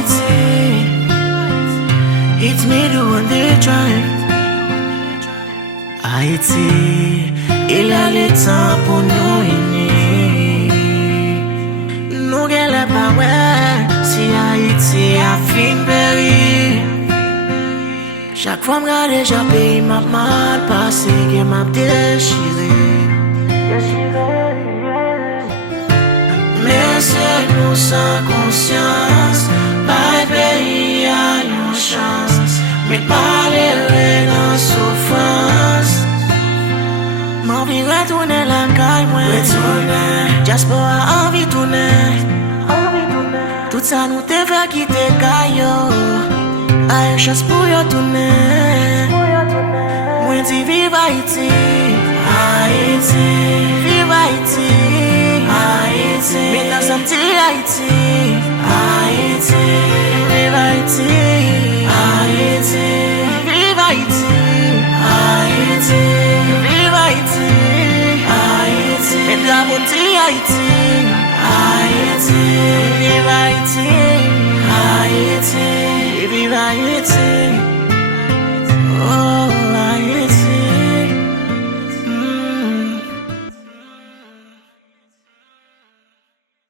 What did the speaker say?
Haiti, it's me the one they try. Haiti, il a le temps pour nous unir. Nous gen le power, si Haiti a fin péri. Chaque fois m'gade j'appelle m'a mal passé, que m'a déchiré. Mais c'est nous sans conscience, pas pays a une chance, mais pas les dans souffrance. M'envie retourner la caille, moi retourner, Diaspora envie tourner. Tout ça nous te fait quitter caillou, a une chance pour y tourner. Moi dis vive Haïti, Haïti, vive Haïti, Haïti, maintenant ça me dit Haïti, Haïti, vive Haïti, Haïti, vive Haïti, Haïti, vive Haïti, Haïti, maintenant ça me dit Haïti, Haïti, vive Haïti, Haïti, vive Haïti.